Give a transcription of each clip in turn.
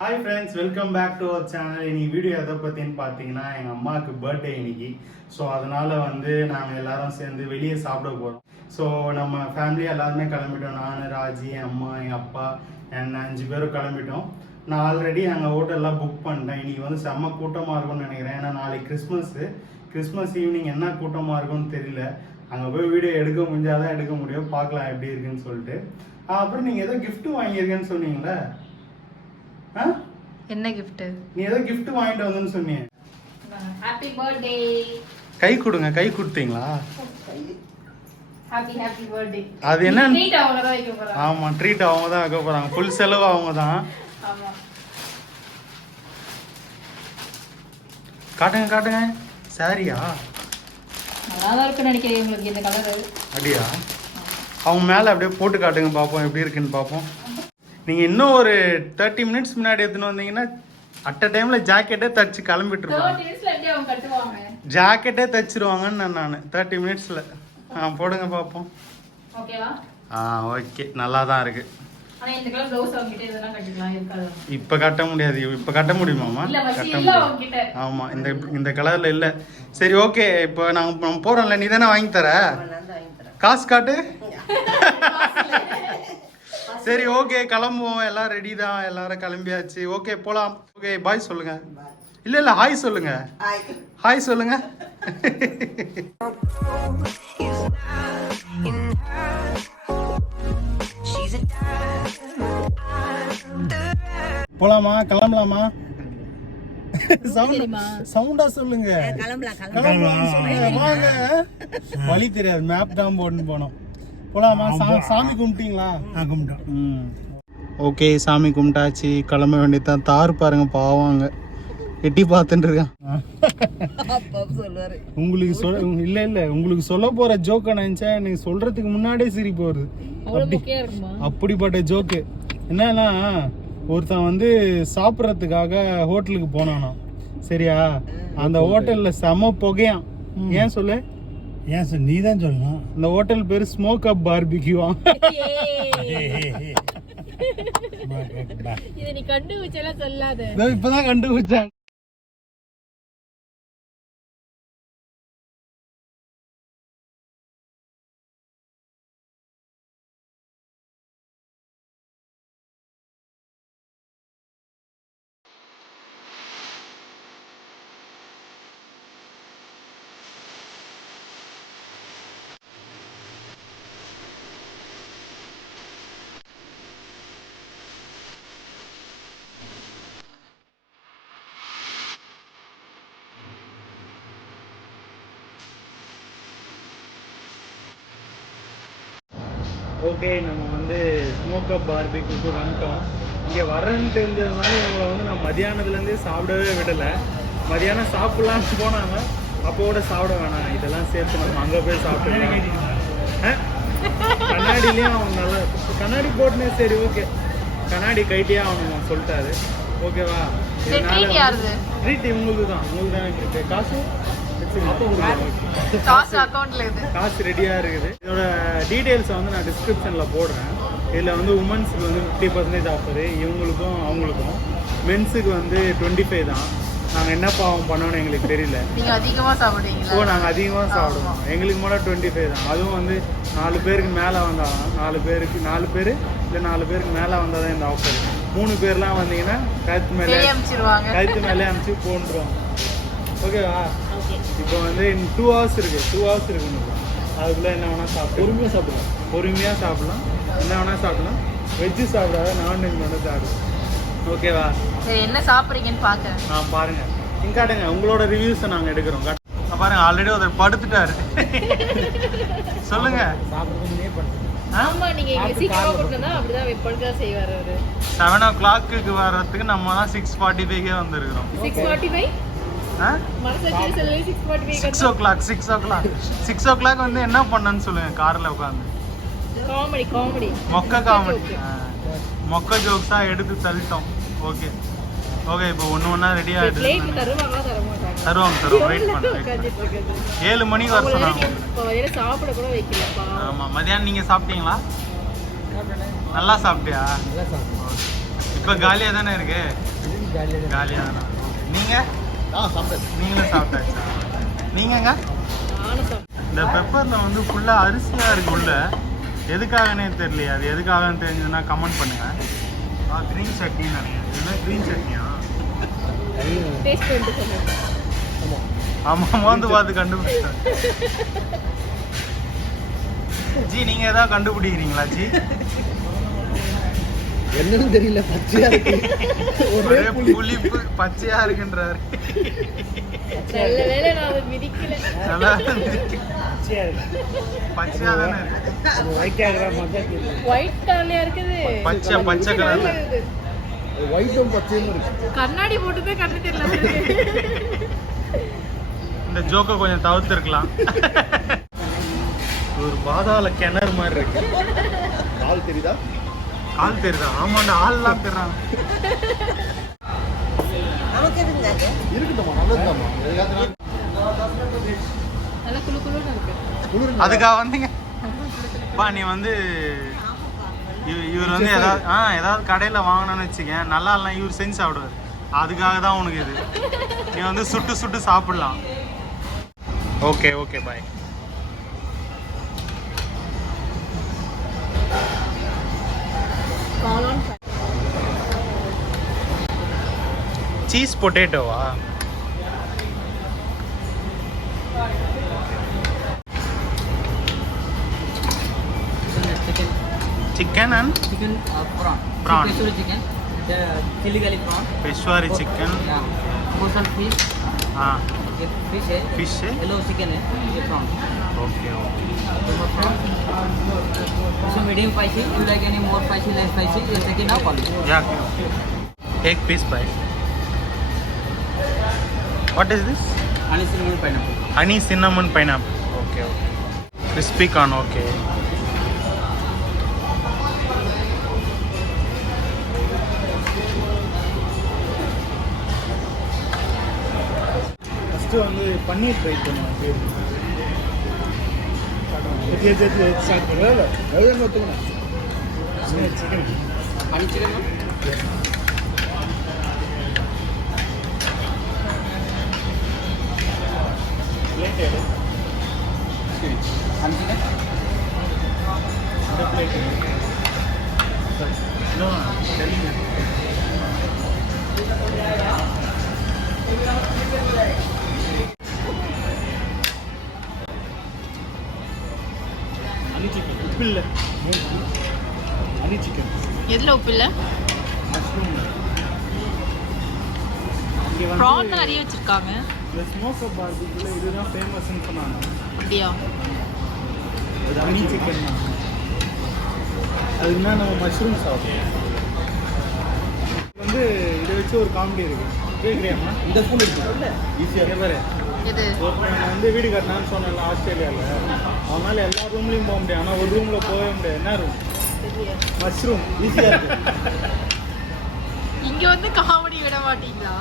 Hi friends, welcome back to our channel. இன்னைக்கு video எதை பற்றின்னு பார்த்தீங்கன்னா, எங்கள் அம்மாவுக்கு பர்த்டே இன்னைக்கு. ஸோ அதனால் நாங்கள் எல்லாரும் சேர்ந்து வெளியே சாப்பிட போகிறோம். ஸோ நம்ம ஃபேமிலி எல்லாருமே கிளம்பிட்டோம். நான், ராஜி, என் அம்மா, எங்கள் அப்பா, என்ன 5 பேரும் கிளம்பிட்டோம். நான் ஆல்ரெடி நாங்கள் ஹோட்டல்லாம் புக் பண்ணிட்டேன். இன்றைக்கி செம்ம கூட்டமாக இருக்கும்னு நினைக்கிறேன். ஏன்னா நாளைக்கு கிறிஸ்மஸ் ஈவினிங் என்ன கூட்டமாக இருக்கும்னு தெரியல. அங்கே போய் வீடியோ எடுக்க முடிஞ்சாதான் எடுக்க முடியும். பார்க்கலாம் எப்படி இருக்குன்னு சொல்லிட்டு. அப்புறம் நீங்கள் ஏதோ கிஃப்ட் வாங்கியிருக்கேன்னு சொன்னீங்களே, என்ன gift? நீ ஏதோ gift வாங்கிட்டு வந்தேன்னு சொன்னீங்க. Happy birthday. கை கொடுங்க. கை கொடுத்தீங்களா? Happy birthday. அது என்ன? ட்ரீட் அவங்க தான் வைக்க போறாங்க. ஆமா, ட்ரீட் அவங்க தான் வைக்க போறாங்க. ஃபுல் செலவு அவங்க தான். ஆமா. காட்டுங்க. சாரியா? நல்லா தான் இருக்குன்னு நினைக்கிறேன் உங்களுக்கு இந்த கலர். அப்படியா? அவங்க மேல அப்படியே போட்டு காட்டுங்க பாப்போம் எப்படி இருக்குன்னு பாப்போம். நீங்கள் இன்னும் ஒரு 30 மினிட்ஸ் முன்னாடி எடுத்துன்னு வந்தீங்கன்னா அட் அ டைமில் ஜாக்கெட்டே தச்சு கிளம்பிட்டு இருப்பாங்க. ஜாக்கெட்டே தச்சிருவாங்கன்னு நான் 30 மினிட்ஸில். போடுங்க பார்ப்போம். ஓகே, நல்லா தான் இருக்கு. இப்போ கட்ட முடியாது. இப்போ கட்ட முடியுமாம்மா? கட்ட முடியாது. ஆமாம், இந்த கலரில் இல்லை. சரி, ஓகே. இப்போ நம்ம போகிறோம்ல, நீ தானே வாங்கி தர. காசு காட்டு. சரி, ஓகே, கிளம்புவோம். எல்லாம் ரெடி தான். எல்லாரும் கிளம்பியாச்சு. ஓகே, போலாம். ஓகே, பாய் சொல்லுங்க. இல்ல ஹாய் சொல்லுங்க. ஹாய் சொல்லுங்க. போலாமா? கிளம்பலாமா? சவுண்டா சொல்லுங்க. கிளம்பலாம். வாங்க. வழி தெரியாது, மேப் தான் போட்டு போனோம். போலாமா? சாமி கும்பிட்டீங்களா? கும்பிட்டோம். ஓகே, சாமி கும்பிட்டாச்சு. கிளம்ப வேண்டியதான். தார் பாருங்க, பாவாங்க எட்டி பார்த்துட்டு இருக்கேன். உங்களுக்கு இல்ல உங்களுக்கு சொல்ல போற ஜோக்க நினைச்சா எனக்கு சொல்றதுக்கு முன்னாடியே சிரிப்பு வருது. அப்படிப்பட்ட ஜோக்கு. என்னன்னா, ஒருத்தன் சாப்பிட்றதுக்காக ஹோட்டலுக்கு போனானா. சரியா? அந்த ஹோட்டல்ல செம புகையான். ஏன் சொல்லு? ஏன் சார், நீ தான் சொல்லணும். இந்த ஹோட்டல் பேரு ஸ்மோக் அப் பார்பிக்யூவா. இத நீ கண்டுபிடிச்சலாம் சொல்லாத. இப்பதான் கண்டுபிடிச்சேன். ஓகே, நம்ம ஸ்மோக் அப் பார்பிக்யூக்கு வந்துட்டோம். இங்கே வரேன்னு தெரிஞ்சதுனால இவங்களை நான் மதியானத்துலேருந்தே சாப்பிடவே விடலை. மதியானம் சாப்பிட்லான்னு போனாங்க. அப்போட சாப்பிட வேணாம், இதெல்லாம் சேர்த்து நம்ம அங்கே போய் சாப்பிட்டுக்கலாம். கண்ணாடிலையும் அவங்க நல்லா கண்ணாடி போட்டுனே. சரி, ஓகே, கண்ணாடி கைட்டியே அவனுங்க சொல்லிட்டாரு. ஓகேவா? ட்ரீட் உங்களுக்கு தான். காசு ரெடியா இருக்குது. இதோட டீடைல்ஸ் நான் டிஸ்கிரிப்ஷன்ல போடுறேன். இதுல உமன்ஸுக்கு 50% ஆஃபர், இவங்களுக்கும் அவங்களுக்கும். மென்ஸுக்கு 25 தான். நாங்க என்ன பாவம் பண்ணோம்னு எங்களுக்கு தெரியல. நீங்க அதிகமா சாப்பிடுவீங்களா? ஓ, நாங்க அதிகமா சாப்பிடுவோம். எங்களுக்கு மட்டும் 25 தான். அதுவும் 4 பேருக்கு மேல வந்தாலும் 4 பேர் இல்ல 4 பேருக்கு மேல வந்தாதான் இந்த ஆஃபர். 3 பேர்லாம் வந்தீங்கன்னா கழுத்து மேலே அனுப்பிச்சு போன்றுவோம். ஓகேவா? இப்போ 2 hours இருக்கு. 2 hours இருக்கு. அதுக்குள்ள என்ன வேணா சாப்பிடலாம். பொறுமையா சாப்பிடலாம். என்ன வேணா சாப்பிடலாம். வெஜ்ஜு சாப்பிடாத, நான்வெஜ் மட்டும் சாப்பிடும். ஓகேவா? சரி, என்ன சாப்பிட்றீங்கன்னு பார்க்குறேன். பாருங்க, இங்க காட்டுங்க. உங்களோட ரிவ்யூஸை நாங்கள் எடுக்கிறோம். பாருங்க, ஆல்ரெடி ஒருத்தர் படுத்துட்டாரு. சொல்லுங்க. ஆமா, நீங்க சீக்கிரமா போட்டுனா அப்படிதான் படுக்க செய்வாரு அவரு. 7 o'clock வர்றதுக்கு நம்ம தான் 6:45 வந்திருக்கிறோம். 6:45? 6 o'clock என்ன பண்ணன்னு சொல்லுங்க. கார்ல உட்காந்து காமெடி மொக்க ஜோக்ஸா எடுத்து தள்ளிட்டோம். ஓகே, இப்போ ஒண்ணா ரெடி ஆயிடுது. தருவாங்க. வெயிட் பண்ணுங்க. 7 மணிக்கு வர சொன்னாங்க. சாப்பிட கூட வைக்கலப்பா. ஆமா, மதியானம் நீங்க சாப்பிட்டீங்களா? நல்லா சாப்பிட்டியா? இப்போ காலியாக தானே இருக்கு? காலியாக தானே. நீங்கள் நீங்களும் சாப்பிட்டாச்சா? நீங்கங்க? நானும் சாப்பிட்டேன். இந்த பெப்பரில் வந்து ஃபுல்லாக அரிசியாக இருக்கு உள்ள. எதுக்காகனே தெரியலையே. அது எதுக்காகன்னு தெரிஞ்சதுன்னா கமெண்ட் பண்ணுங்க. க்ரீன் சட்னி நினைக்கிறேன். இதெல்லாம் க்ரீன் சட்னியா? டேஸ்ட் பண்ணிட்டு சொன்னேன். ஆமாம், மோந்து பார்த்து கண்டுபிடிச்சேன். ஜி நீங்கள் எதாவது கண்டுபிடிக்கிறீங்களா ஜி? என்னன்னு தெரியல, பச்சையா இருக்கு. ஒரே புளிப்பு பச்சையா இருக்குன்றாரு. நல்ல வேளை நான் அதை மிதிக்கல. நல்லா பச்சையா இருக்கு. பச்சையா தானே இருக்கு. அது ஒயிட் ஆகுற மாதிரி தெரியல. ஒயிட் கலர்லயா இருக்குது. பச்சை கலர்ல. ஒயிட்டும் பச்சையும் இருக்கு. கண்ணாடி போட்டுமே கண்ணு தெரியல. இந்த ஜோக்கை கொஞ்சம் தவிர்த்திருக்கலாம். ஒரு பாதாள கிணறு மாதிரி இருக்கு. கால் தெரியுதா? ஆள் தெரியுதா? ஆமாண்டா, ஆள்லாம் தெரிறாங்க. இருக்குதுமா, நல்லதுதாம்மா. நல்லா குளு குளுன்னு இருக்கு. அதுக்காக வந்தீங்க பா? நீ வந்து இவர் வந்து ஏதாவது கடையில் வாங்கினான்னு வச்சுக்கேன், நல்லா இல்லை, இவர் செஞ்சு சாப்பிடுவார். அதுக்காக தான் உனக்கு இது. நீ வந்து சுட்டு சாப்பிடலாம். Okay okay, bye. சீஸ் பொட்டேட்டோவா? chicken and prawn. Peshwari chicken, chili garlic prawn, Peshwari chicken. coastal fish, हाँ, ये fish है, fish है. yellow chicken है, ये prawn. Okay. So medium spicy, you like any more spicy, less spicy, you take it now, call it. Yeah. एक piece by. What is this? Honey cinnamon pineapple. Honey cinnamon pineapple. Okay. Crispy corn. Okay. First வந்து paneer dry பண்ணுவேன். Start பண்ணுவேன். Chicken Honey chicken, no? Plate எடு. Honey chicken. இந்த plate இன்னும் தெரியல. Honey chicken உப்பு இல்லை. ஹனி சிக்கன் எதுல உப்பு இல்ல? மஷ்ரூம். இங்கே ப்ரான் வந்து நிறைய வச்சிருக்காங்க. இந்த ஸ்மோக் அப் பார்பிக்யூல இதுதான் ஃபேமஸ்ன்னு சொன்னாங்க. அப்படியா? இது ஹனி சிக்கன் தான். அதுக்குன்னா நம்ம மஷ்ரூம் சாப்பிடுவோம். வந்து இதை வச்சு ஒரு காமெடி இருக்கு. கேட்குறியாம்மா? இந்த ஸ்பூன் இருக்கு. ஈஸியாக பாரு. எது? நான் வந்து வீடு கட்டினான்னு சொன்னேன்ல ஆஸ்திரேலியாவில். அவனால எல்லா ரூம்லேயும் போக முடியும். ஆனால் ஒரு ரூமில் போகவே முடியாது. என்ன ரூம்? மஷ்ரூம். ஈஸியாக இருக்கு. இங்க வந்து காமெடி விட மாட்டீங்களா?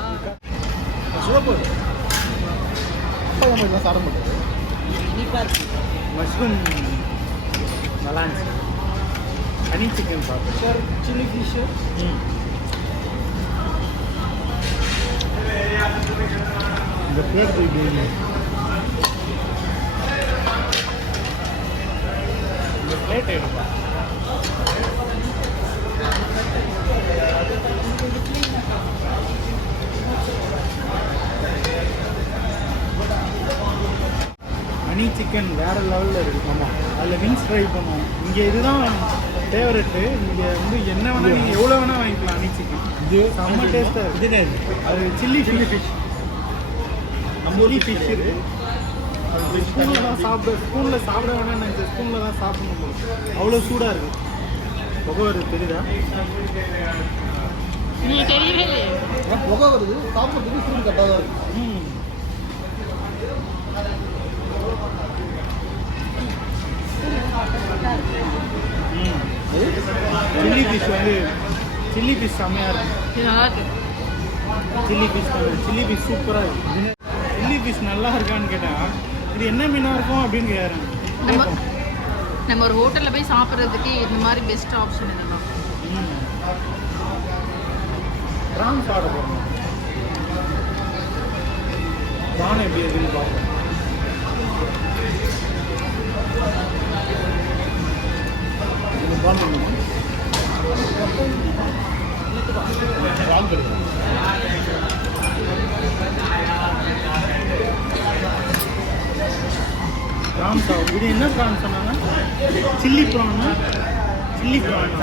சுடப்போகுது. நம்ம சாப்பிட மாட்டோம். இனிப்பா இருக்கு. மஷ்ரூம் நல்லா இருந்துச்சு. ஹனி சிக்கன் சாப்பிட்டேன். Sir, chili fish. இந்த பிளேட் பிரியாணி. இந்த பிளேட் எடுப்பா. ஹனி சிக்கன் வேற லெவலில் இருக்கு. ஆமாம், அதில் விங்ஸ் ட்ரை பண்ணுவோம். இங்கே இதுதான் ஃபேவரெட்டு. இங்கே வந்து என்ன வேணால் நீங்கள் எவ்வளோ வேணால் வாங்கிக்கலாம். ஹனி சிக்கன் இது செம்ம டேஸ்ட்டாக இருக்குது. அது சில்லி ஃபிஷ். நம்ம ஊர்லி ஃபிஷ் இருக்குது. அது ஸ்பூனில் தான் சாப்பிட வேணாம். நான் இந்த ஸ்பூனில் தான் சாப்பிடணும் போல. அவ்வளோ சூடாக இருக்குது. புகை வருது, தெரியுதா? நீ தெரியவே இல்லையே. புகை வருது, சாப்பிட்றதுக்கு சூடு கட்டாக தான் இருக்கு. சில்லி ஃபிஷ் வந்து சில்லி ஃபிஷ் செம்மையாக இருக்கும். இது நல்லா இருக்கு. சில்லி ஃபிஷ் சூப்பராக இருக்குது. சில்லி ஃபிஷ் நல்லா இருக்கான்னு கேட்டால் இது என்ன மீனாக இருக்கும் அப்படின்னு கேட்குறேன். நம்ம ஒரு ஹோட்டலில் போய் சாப்பிட்றதுக்கு இந்த மாதிரி பெஸ்ட் ஆப்ஷன் இதெல்லாம். ப்ரான் சாப்பிட போகிறோம். ப்ரான் எப்படி இருக்குன்னு பார்ப்போம். இது ப்ரான் பண்ணுமா? ப்ரான் கிடைக்கும். ப்ரான் சாப்பிடும். இது என்ன ப்ரான் சொன்னாங்க? சில்லி ப்ரான்னா? Chilli prawn.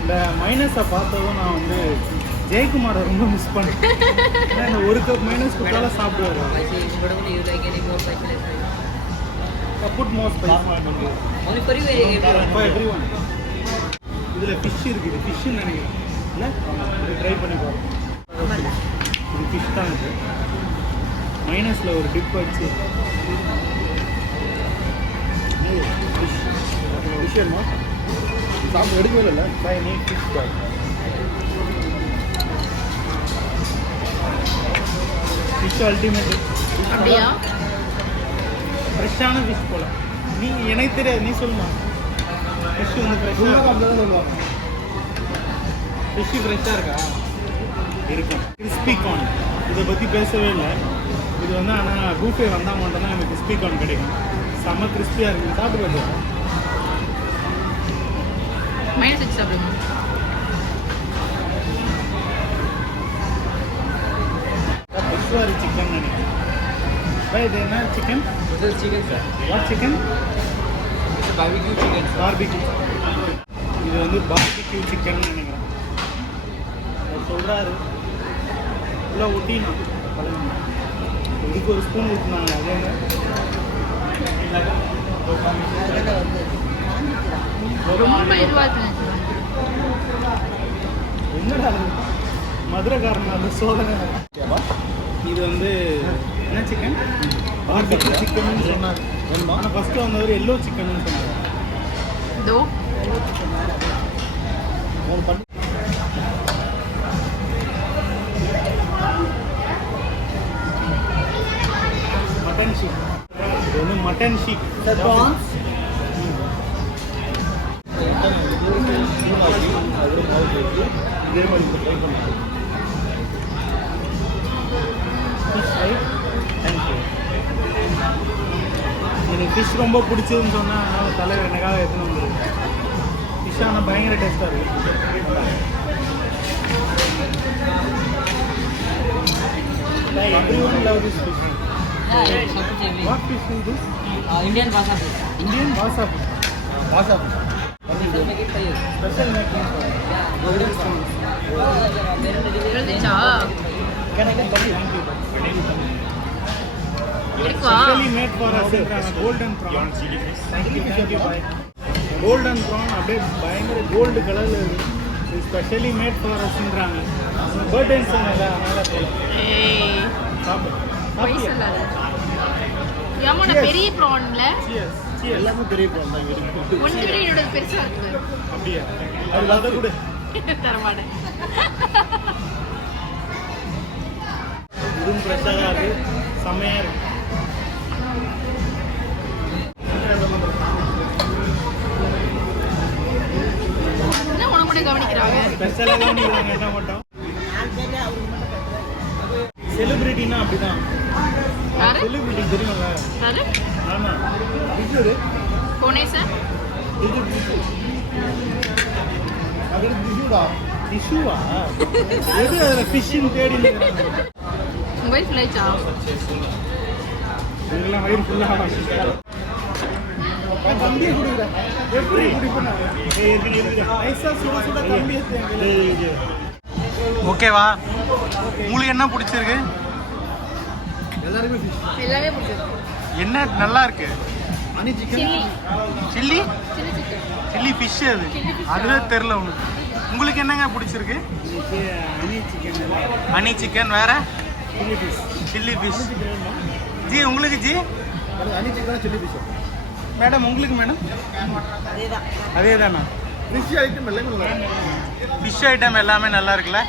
இந்த மைனஸை பார்த்ததும் நான் வந்து ஜெயக்குமாரை ரொம்ப மிஸ் பண்ணேன். ஏன்னா இந்த ஒரு கப் மைனஸ் கொடுத்தாலும் சாப்பிடுவார். Spicy. Madam, you like any more spicy, less spicy? Put more spice Only for you, everyone. இதில் ஃபிஷ் இருக்குது. ஃபிஷ்ஷுன்னு நினைக்கிறேன் இல்லை? இது ட்ரை பண்ணி பாருங்க. இது ஃபிஷ் தான். இது மைனஸில் ஒரு டிப் வச்சு ஃபிஷ் ஃபிஷ் வேணுமா? சாப்பிட்டு எடுக்கவே இல்லை. பை நீ ஃபிஷ் பாய். Fish ultimate. அப்படியா? ஃப்ரெஷ்ஷான ஃபிஷ் போல. நீ எனக்கு தெரியாது, நீ சொல்லுமா? ஃபிஷ் வந்து ஃப்ரெஷ்ஷாக சொல்லுவாங்க. ஃபிஷ்ஷு ஃப்ரெஷ்ஷாக இருக்கா? இருக்கும். கிறிஸ்பி கார்ன் இதை பற்றி பேசவே இல்லை. இது வந்து ஆனால் பூஃபே வந்தால் மட்டும்தான் எனக்கு கிறிஸ்பி கார்ன் கிடைக்கும். செம்ம கிறிஸ்பியாக இருக்குது. சாப்பிட்டு பார்த்து மைனஸ் வச்சு சாப்பிடுங்க. பெஸ்வாரி சிக்கன் நினைக்கிறேன். இது என்ன chicken? This is chicken, sir. What chicken? It's a barbecue chicken, sir. Barbecue. இது வந்து பார்பிக்யூ சிக்கன் நினைக்கிறேன். அவர் சொல்கிறாரு ஃபுல்லாக ஒட்டினா இதுக்கு ஒரு ஸ்பூன் ஊற்றினாங்க. அதே ரொம்ப இதுவாக இருக்கு. என்னடா அது? மதுரைக்காரன் அந்த சோதனை. இது வந்து என்ன சிக்கன்? பார்பிக்யூ சிக்கன் சொன்னார். ஆனால் ஃபஸ்ட்டு வந்தவர் எல்லோ சிக்கன் சொன்னார். இதோ மட்டன் ஷீக். இது வந்து மட்டன் ஷீக். Prawns. இதே மாதிரி ட்ரை பண்ணுறேன். Fish fry. தேங்க்யூ. எனக்கு ஃபிஷ் ரொம்ப பிடிச்சதுன்னு சொன்னால் அதனால் தலைவர் எனக்காக எடுத்துன்னு வந்துருக்கு. ஃபிஷ் ஆனால் பயங்கர டேஸ்ட்டாக இருக்குது. Everyone love this fish. Yeah, it's something heavy. What fish is this? Indian pasta fish. Indian wasabi. Wasabi. This will make it for you. Special making for you. Yeah, golden prawns. இருந்துச்சா? Can I get thank you. இருக்குவா? Specially made for us. Golden prawn. Thank you. Bye. Golden prawn அப்படியே பயங்கர gold கலரில் இருக்குது. இது specially made for அஸ்ன்றாங்க. பர்த்டேன்னு சொன்னல அதனால ஏய் சாப்பிடு. பொய் சொல்லாத. ஏமா நான் பெரிய ப்ரான்ல Cheers. எல்லாமே பெரிய prawn தான் இருக்கு. ஒன்று விட என்னோட பெருசா இருக்கு. அப்படியே அது அதை கூட தர மாட்டேன். இதுவும் ஃப்ரெஷ்ஷாக இருக்குது. செம்மையாக இருக்கு. என்ன உனக்கு மட்டும் கவனிக்கிறாங்க? ஸ்பெஷலாக கவனிக்கிறாங்க என்ன மட்டும். செலிபிரிட்டினா அப்படிதான். யாரு? செலிபிரிட்டி தெரியும்ல. யாரு? ஆமாம். இது கோனே சார்? அது டிஷ்யூடா. டிஷ்யூவா? எது அதில் ஃபிஷ்ஷுன்னு தேடி உங்க வயிறு ஃபுல் ஆயிடுச்சா? இதெல்லாம் வயிறு ஃபுல்லாக கம்பியை கொடுக்குறேன். எப்படி குடிப்பேன்? சுட சுட கம்பியை. ஓகேவா? உங்களுக்கு என்ன பிடிச்சிருக்கு? எல்லாருமே எல்லாமே பிடிச்சிருக்கு. என்ன நல்லா இருக்கு? Honey chicken. Chilli chilli chilli chicken. Chilli fish அது Chilli fish. அதுவே தெரில உனக்கு. உங்களுக்கு என்னங்க பிடிச்சிருக்கு? Honey chicken. வேற சில்லி ஃபிஷ். ஜி உங்களுக்கு G? Honey chicken chilli fish. Madam உங்களுக்கு மேடம்? அதே தானா? ஃபிஷ் ஐட்டம் எல்லாமே ஃபிஷ் ஐட்டம் எல்லாமே நல்லா இருக்குல்ல?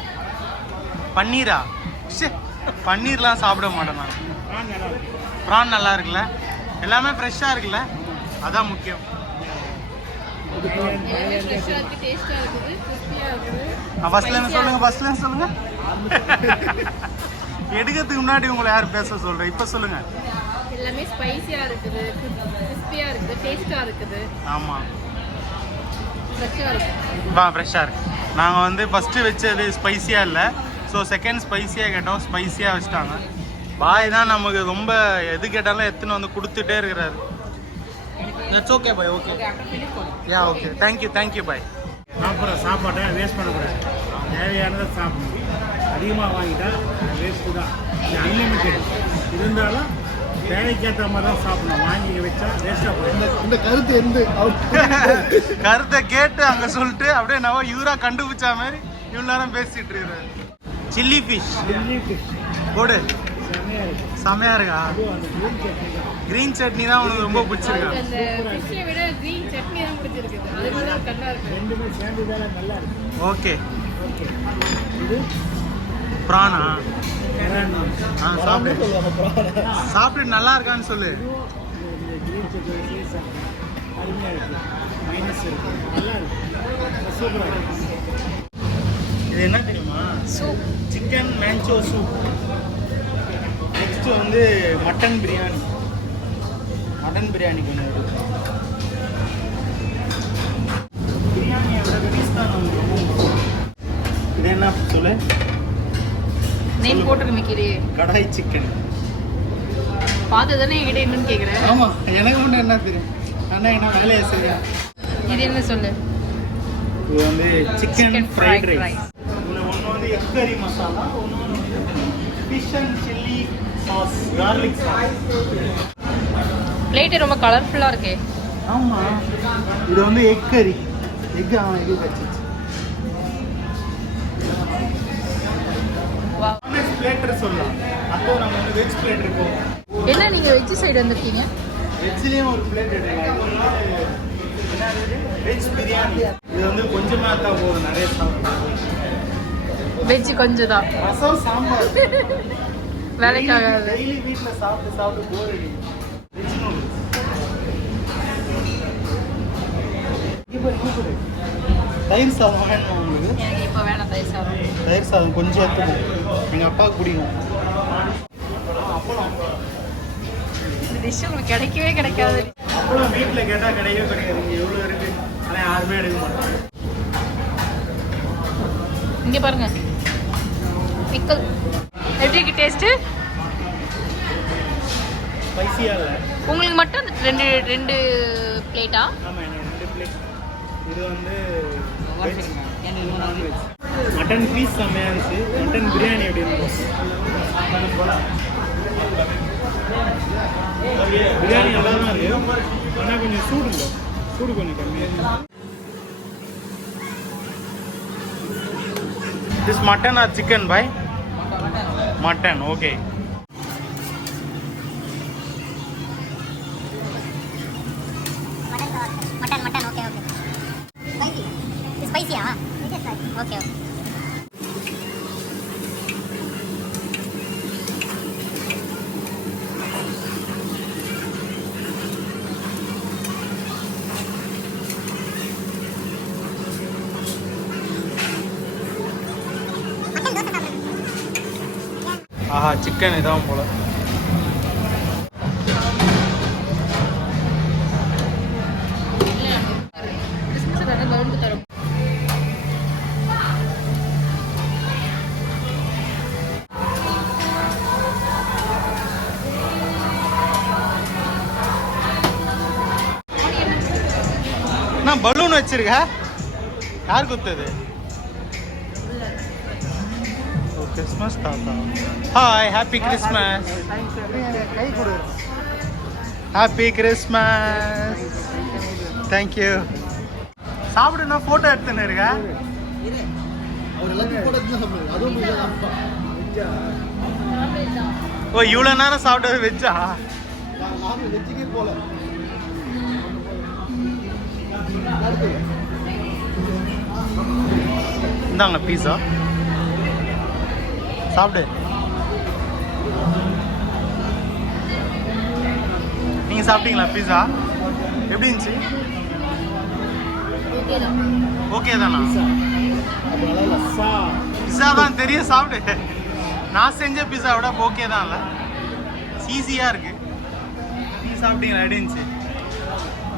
பன்னீரா? ச்சே, பன்னீர்லாம் சாப்பிட மாட்டேன் நான். ப்ரான் நல்லா இருக்குல்ல? எல்லாமே ஃப்ரெஷ்ஷாக இருக்குல்ல? அதான் முக்கியம். எல்லாமே ஃப்ரெஷ்ஷாக இருக்குது, டேஸ்ட்டாக இருக்குது, கிறிஸ்பியாக இருக்குது. ஃபர்ஸ்ட்ல சொல்லுங்க எடுக்கிறதுக்கு முன்னாடி உங்களை யார் பேச சொல்றேன், இப்போ சொல்லுங்க. எல்லாமே ஸ்பைசியாக இருக்குது, கிறிஸ்பியாக இருக்குது, டேஸ்ட்டாக இருக்குது, ஆமாம், ஃப்ரெஷ்ஷாக இருக்குது. ஃப்ரெஷ்ஷாக இருக்கு. நாங்கள் வந்து ஃபஸ்ட்டு வச்சது ஸ்பைஸியாக இல்லை, ஸோ செகண்ட் ஸ்பைஸியாக கேட்டோம், ஸ்பைஸியாக வச்சுட்டாங்க. பாய் தான் நமக்கு ரொம்ப எது கேட்டாலும் எத்தனை வந்து கொடுத்துட்டே இருக்கிறாரு. It's okay bye, okay yeah okay, thank you bye. சாப்பிட்ற சாப்பாட்டை வேஸ்ட் பண்ணக்கூடாது, தேவையானதை சாப்பிடணும். அதிகமாக வாங்கிட்டா வேஸ்ட்டு தான். இது அன்லிமிட்டெட் இருந்தாலும் தேவைக்கேற்ற மாதிரி தான் சாப்பிடணும். வாங்கி வச்சா வேஸ்ட்டாக போயிடும். இந்த கருத்து எந்த கருத்தை கேட்டு அங்கே சொல்லிட்டு அப்படியே நான் இவராக கண்டுபிடிச்சா மாதிரி இவ்வளோ நேரம் பேசிட்டு இருக்கிறாரு. சில்லி ஃபிஷ் போடு, செமையா இருக்கா? கிரீன் சட்னி தான் உனக்கு ரொம்ப பிடிச்சிருக்கா? அந்த ஃபிஷ்ஷை விட க்ரீன் சட்னி தான் பிடிச்சிருக்குது, அது கூட தான் கண்ணா இருக்குது. ரெண்டுமே சேர்ந்து வேலை நல்லா இருக்கு. ஓகே, இது ப்ரானா கெரான் சாப்பிட்டு சாப்பிட்டு நல்லா இருக்கான்னு சொல்லு. கிரீன் சட்னி அருமையாக இருக்குது, மைனஸ் இருக்குது, நல்லா இருக்குது, சூப்பராக இருக்குது. இது என்ன தெரியுமா? Soup. Chicken manchow soup. Next வந்து மட்டன் பிரியாணி. மட்டன் பிரியாணி கொஞ்சம் இருக்கு. பிரியாணியை விட பீஸ் தான் நமக்கு ரொம்ப பிடிக்கும். இது என்ன சொல்லு? நேம் போட்டுருக்கு மிக்கிரி. கடாய் சிக்கன். பார்த்து தானே என்கிட்ட என்னன்னு கேட்குறேன். ஆமாம், எனக்கு ஒன்று என்ன தெரியும், அண்ணா என்ன வேலையை செய்யா. இது என்ன சொல்லு? இது வந்து சிக்கன் ஃப்ரைட் fried ரைஸ். இதில் ஒன்று வந்து எக் கறி மசாலா, ஒன்று வந்து fish and chilli sauce, garlic sauce. Plate ரொம்ப கலர்ஃபுல்லாக இருக்கே. ஆமாம், இது வந்து எக் கறி. எக் இது வச்சிச்சு. நான்வெஜ் பிளேட்டர் சொல்லலாம். அப்போ நம்ம வந்து வெஜ் பிளேட்டர் போவோம். என்ன நீங்கள் வெஜ் சைடு வந்திருக்கீங்க? வெஜ்லேயும் ஒரு பிளேட் எடுக்கலாம். வெஜ் பிரியாணி. இது வந்து கொஞ்சமாக தான் போதும், நிறைய சாப்பிடுவோம். வெஜ் கொஞ்சம் தான், ரசம் சாம்பார் வேலைக்காகாது. டெய்லி வீட்டில் சாப்பிட்டு சாப்பிட்டு போர் அடிக்கும். Veg noodles. தயிர் சாதம் வேணுமா உங்களுக்கு? எனக்கு இப்போ வேணாம் தயிர் சாதம். தயிர் சாதம் கொஞ்சம் எடுத்துக்கணும், எங்கள் அப்பாவுக்கு பிடிக்கும். அப்பளம் இந்த டிஷ் உங்களுக்கு கிடைக்கவே கிடைக்காது. அப்பளம் வீட்டில் கேட்டால் கிடைக்கவே கிடையாது. இங்கே எவ்வளோ இருக்குது, ஆனால் யாருமே எடுக்க மாட்டாங்க. இங்கே பாருங்க, பிக்கல் எப்படி இருக்கு டேஸ்ட்டு? ஸ்பைசியாக இல்லை. உங்களுக்கு மட்டும் ரெண்டு ரெண்டு பிளேட்டா? ஆமாம், எனக்கு 2 பிளேட். இது வந்து Can you non veg. Mutton piece செம்மையாக இருந்துச்சு. மட்டன் பிரியாணி எப்படி இருந்துச்சு? பிரியாணி நல்லா தான் இருக்கு, ஆனால் கொஞ்சம் சூடு இல்லை, சூடு கொஞ்சம் கம்மியாக. திஸ் மட்டன் ஆர் சிக்கன் பாய்? Mutton, okay. Mutton okay okay. ஸ்பைசியா? Okay okay. ஆஹா, சிக்கன் இதான் போல. கிறிஸ்மஸ் தானே கவுண்ட் தரும். நான் பலூன் வச்சிருக்க, யார் குத்துது? கிறிஸ்மஸ் தாத்தா. Hi, happy Christmas. கை கொடு. Happy Christmas. தேங்க்யூ. சாப்பிடுனா ஃபோட்டோ எடுத்துன்னு இருக்க. அவர் எல்லாத்தையும் போட்டு தான் சாப்பிடுவாரு. அதுவும் இதுதான். ஓ, இவ்வளோ நேரம் சாப்பிட்டது வெஜ்ஜா? நானும் வெஜ்ஜுக்கே போல. இந்தாங்க பீஸா, சாப்பிடு. நீங்கள் சாப்பிட்டீங்களா பீஸா? எப்படி இருந்துச்சு? ஓகே தான். ஓகே தானா? அதனால லஸ்ஸா பிஸா தான் தெரியும், சாப்பிடு. நான் செஞ்ச பிஸா விட ஓகே தான் இல்லை, ஈஸியாக இருக்கு. நீ சாப்பிட்டீங்களா? எப்படி இருந்துச்சு?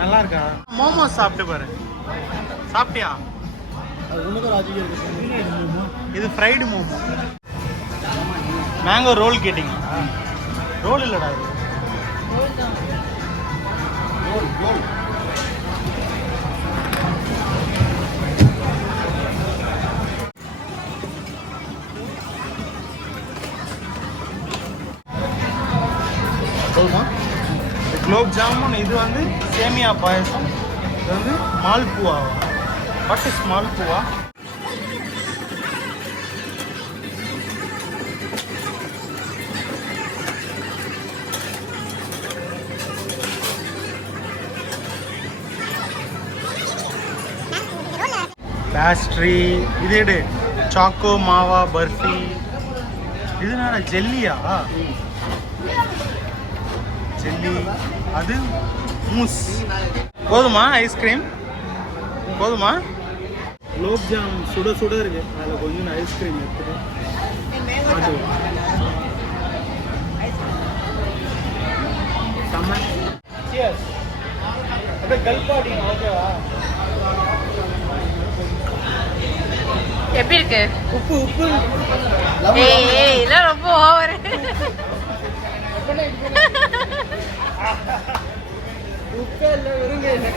நல்லா இருக்கா? மோமோஸ் சாப்பிட்டு பாரு. சாப்பிட்டியா? அது ஒண்ணுதான் ராஜிகே இருக்கு. இது ஃப்ரைடு மோமோ. மேங்கோ ரோல் கேட்டிங்களா? ரோல் இல்லைடா இது. சொல்லுமா? குலோப் ஜாமுன், இது வந்து சேமியா பாயசம், இது வந்து malpua. What is malpua? Pastry. இது எடு, சாக்கோ மாவா பர்ஃபி. இது என்ன ஜெல்லியா? ஜெல்லி. அது மூஸ். போதுமா? ஐஸ்கிரீம் போதுமா? குலோப் ஜாம் சுட சுட இருக்கு, அதில் கொஞ்சம் ஐஸ்கிரீம் இருக்குது. அது செம்ம. Cheers. அப்படியே கல்பாடிங்க, ஓகேவா? எப்படி இருக்கு? உப்பு உப்பு ஏய் இதெல்லாம் ரொம்ப ஓவர். உப்பே இல்லை, வெறுங்க இல்லை.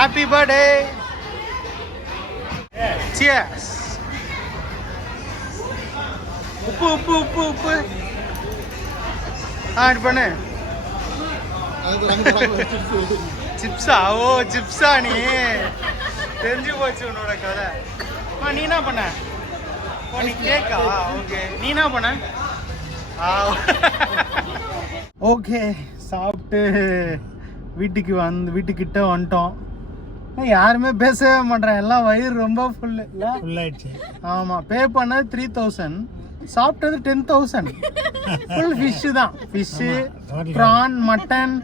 Happy birthday. Cheers. உப்பு உப்பு உப்பு உப்பு ஆட் பண்ணு. அது ரங்க வச்சிருச்சு. சிப்ஸா? ஓ சிப்ஸா? நீ தெரிஞ்சு போச்சு உன்னோட கதை. நீ என்ன பண்ண? ஓ நீ கேக்கா? ஓகே, நீ என்ன பண்ண? ஓகே, சாப்பிட்டு வீட்டுக்கிட்ட வந்துட்டோம். யாருமே பேசவே மாட்டேன், எல்லாம் வயிறு ரொம்ப ஃபுல்லு. ஃபுல்லாயிடுச்சு. ஆமாம், பே பண்ணது 3000, சாப்பிட்டது 10,000. ஃபுல் ஃபிஷ்ஷு தான். ஃபிஷ்ஷு, ப்ரான், மட்டன்,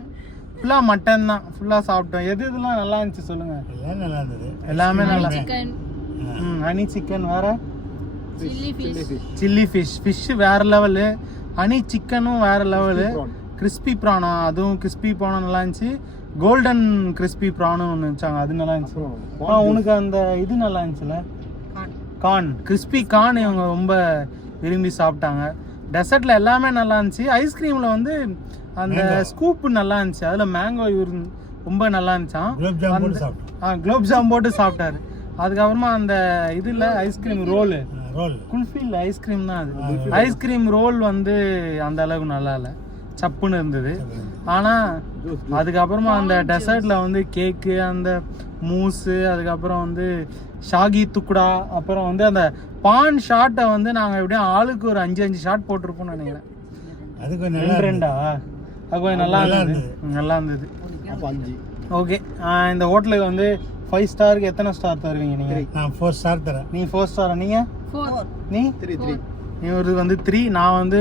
ஃபுல்லாக மட்டன் தான். ஃபுல்லாக சாப்பிட்டோம். எது இதெல்லாம் நல்லா இருந்துச்சு சொல்லுங்கள்? எல்லாம் நல்லா இருந்தது. எல்லாமே நல்லா. சிக்கன், ஹனி சிக்கன் வேற, சில்லி ஃபிஷ். ஃபிஷ்ஷு வேற லெவலு, ஹனி சிக்கனும் வேற லெவலு, கிறிஸ்பி ப்ரானா அதுவும் கிறிஸ்பி ப்ரானும் நல்லா இருந்துச்சு. கோல்டன் கிறிஸ்பி ப்ரானும் ஒன்று வச்சாங்க, அது நல்லா இருந்துச்சு. உனக்கு அந்த இது நல்லா இருந்துச்சுல, கார்ன், கிறிஸ்பி கார்ன் இவங்க ரொம்ப விரும்பி சாப்பிட்டாங்க. டெசர்ட்டில் எல்லாமே நல்லா இருந்துச்சு. ஐஸ்கிரீமில் வந்து அந்த ஸ்கூப் நல்லா இருந்துச்சு, அதில் மேங்கோ ரொம்ப நல்லா இருந்துச்சான். குலோப் ஜாம் போட்டு சாப்பிட்டாரு. அதுக்கப்புறமா அந்த இதில் ஐஸ்கிரீம் ரோலு, குல்ஃபியில் ஐஸ்கிரீம் தான் அது. ஐஸ்கிரீம் ரோல் வந்து அந்த அளவுக்கு நல்லா இல்லை, சப்புன்னு இருந்தது. ஆனால் அதுக்கப்புறமா அந்த டெசர்ட்டில் வந்து கேக்கு, அந்த மூஸு, அதுக்கப்புறம் வந்து ஷாகி துக்குடா, அப்புறம் வந்து அந்த பான் ஷாட்டை வந்து நாங்கள் எப்படியும் ஆளுக்கு ஒரு 5 ஷாட் போட்டிருப்போம்னு நினைக்கிறேன். அது கொஞ்சம் ரெண்டா அது கொஞ்சம் நல்லா இருந்தது, நல்லா இருந்தது. அப்போ 5. ஓகே, இந்த ஹோட்டலுக்கு வந்து 5 ஸ்டாருக்கு எத்தனை ஸ்டார் தருவீங்க நீங்கள்? நான் 4 ஸ்டார் தரேன். நீ 4 ஸ்டாரா? நீங்கள்? 4. நீ 3. நீ ஒரு வந்து 3, நான் வந்து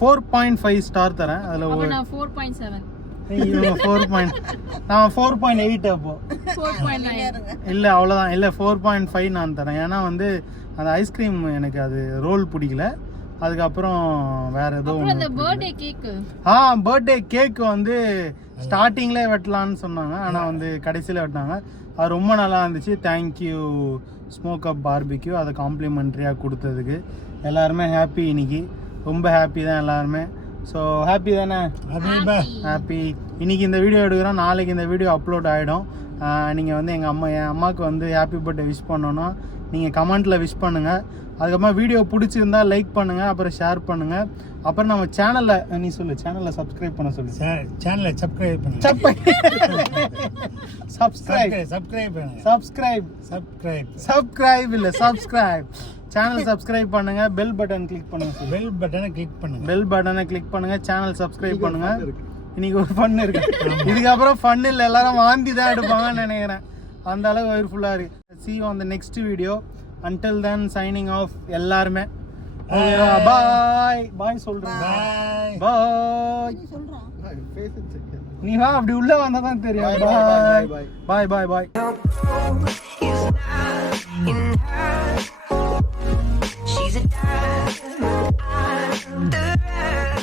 4.5 ஸ்டார் தரேன். அதில் அப்ப ஒரு நான் 4.7. நான் 4.8. அப்போ 4.9. இல்லை அவ்வளோதான், இல்லை 4.5 நான் தரேன். ஏன்னா வந்து அந்த ஐஸ்கிரீம் எனக்கு அது ரோல் பிடிக்கல. அதுக்கப்புறம் வேற ஏதோ அந்த பர்த்டே கேக், பர்த்டே கேக் வந்து ஸ்டார்டிங்லேயே வெட்டலான்னு சொன்னாங்க, ஆனால் வந்து கடைசியில் வெட்டினாங்க. அது ரொம்ப நல்லா இருந்துச்சு. தேங்க்யூ ஸ்மோக் அப் பார்பிக்யூ, அதை காம்ப்ளிமெண்ட்ரியாக கொடுத்ததுக்கு. எல்லாருமே ஹாப்பி, இன்னைக்கு ரொம்ப ஹாப்பி தான் எல்லாருமே. ஸோ ஹாப்பி தானே? ஹாப்பி. இன்னைக்கு இந்த வீடியோ எடுக்கிறோம், நாளைக்கு இந்த வீடியோ அப்லோட் ஆகிடும். நீங்கள் வந்து என் அம்மாவுக்கு வந்து ஹாப்பி பர்த்டே விஷ் பண்ணணும். நீங்கள் கமெண்ட்டில் விஷ் பண்ணுங்கள். அதுக்கப்புறமா வீடியோ பிடிச்சிருந்தா லைக் பண்ணுங்கள், அப்புறம் ஷேர் பண்ணுங்கள். அப்புறம் நம்ம சேனலில் நீ சொல்லு, சேனலில் சப்ஸ்கிரைப் பண்ண சொல்லு. சேனலை சப்ஸ்கிரைப் பண்ணுங்க. சப்ஸ்கிரைப் இல்லை சப்ஸ்கிரைப். சேனல் சப்ஸ்கிரைப் பண்ணுங்க, பெல் பட்டன் கிளிக் பண்ணுங்க. பெல் பட்டனை கிளிக் பண்ணுங்க. பெல் பட்டனை கிளிக் பண்ணுங்க, சேனல் சப்ஸ்கிரைப் பண்ணுங்க. இன்னைக்கு ஒரு ஃபன் இருக்கு. இதுக்கப்புறம் ஃபன் இல்லை, எல்லாரும் வாந்தி தான் எடுப்பாங்கன்னு நினைக்கிறேன். அந்த அளவு வயிறுஃபுல்லாக இருக்கு. See you on the next video. Until then, signing off எல்லாருமே. பாய் சொல்றேன். பாய். நீ வா, அப்படி உள்ள வந்தா தான் தெரியும். பாய் பாய் பாய். She's a diamond under